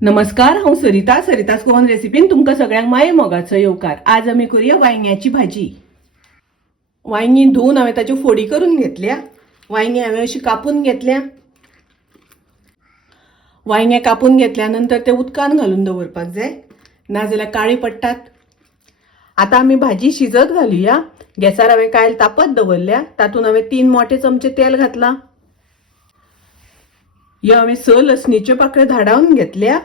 नमस्कार, हांव सरितास गोवन रेसिपीन तुमकां सगळ्यांक माये मोगाचो येवकार। आज आमी करूया वांयग्याची भाजी। वांयगी धुवन हांवें ताच्यो फोडी करून घेतल्या। वांयगी हांवें अशी कापून घेतल्या। वांयगे कापून घेतल्यानंतर ते उदकान घालून दवरपाक जाय, नाजाल्यार काळी पडटात। आता आमी भाजी शिजत घालुया। गॅसार हांवें कायल तापत दवरल्या। तातूंत हांवें 3 मोठे चमचे तेल घातला। ह्यो हांवें 6 लसणीच्यो पाकळ्यो धाडावन घेतल्या।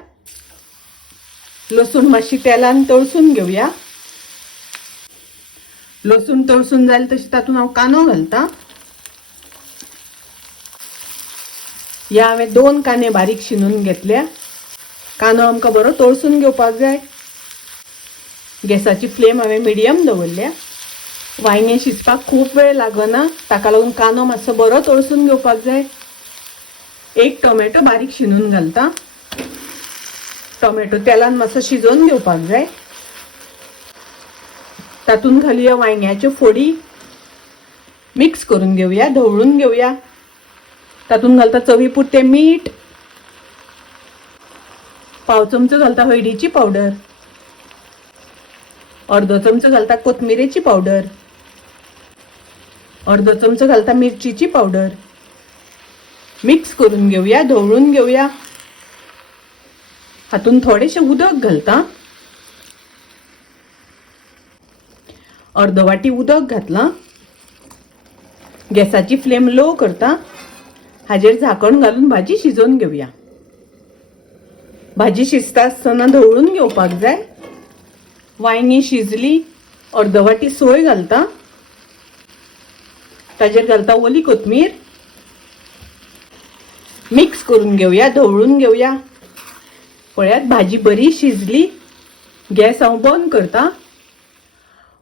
लसूण मातशी तेलान तळसून घेवया। लसूण तळसून जाले तशी तातूंत हांव कांदो घालता। ह्या हांवें 2 कांदे बारीक शिनून घेतल्या। कांदो आमकां बरो तळसून घेवपाक जाय। गॅसाची फ्लेम हांवें मिडियम दवरल्या। वांयगे शिजपाक खूब वेळ लागना, ताका लागून कांदो मातसो बरो तळसून घेवपाक जाय। 1 टोमॅटो बारीक शिनून घालता। टोमॅटो तेलान मातसो शिजोवन घेवपाक जाय। तातूंत घालुया वांयग्याच्यो फोडी। मिक्स करून घेवया, ढवळून घेवया। तातूंत घालता चवी पुरते मीठ। पाव चमचो घालता हळदीची पावडर। अर्दो चमचो घालता कोथमिरेची पावडर। अर्दो चमचो घालता मिरचीची पावडर। मिक्स करून घेवया, ढवळून घेवया। हातून थोडेशे उदक घालता। अर्दो वाटी उदक घातला। गॅसाची फ्लेम लो करता। हाजेर झाकण घालून भाजी शिजोवन घेवया। भाजी शिजता आसतना ढवळून घेवपाक जाय। वांयगी शिजली। अर्दो वाटी सोय घालता। ताजेर घालता ओली कोथमीर। मिक्स करून घेवया, ढवळून घेवया। पळयात भाजी बरी शिजली। गॅस हांव बंद करता।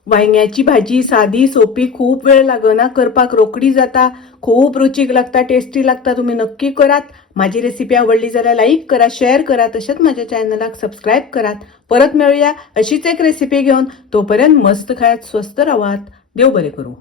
वांयग्याची भाजी सादी सोपी, खूप वेळ लागना करपाक, रोखडी जाता, खूप रुचीक लागता, टेस्टी लागता। तुम्ही नक्की करात। माझी रेसिपी आवडली जाल्यार लाईक करा, शेअर करा, तसेच माझ्या चॅनलाक सबस्क्राईब करात। परत मिळूया अशीच एक रेसिपी घेऊन। तोपर्यंत मस्त खायात, स्वस्त राहात। देव बरे करू।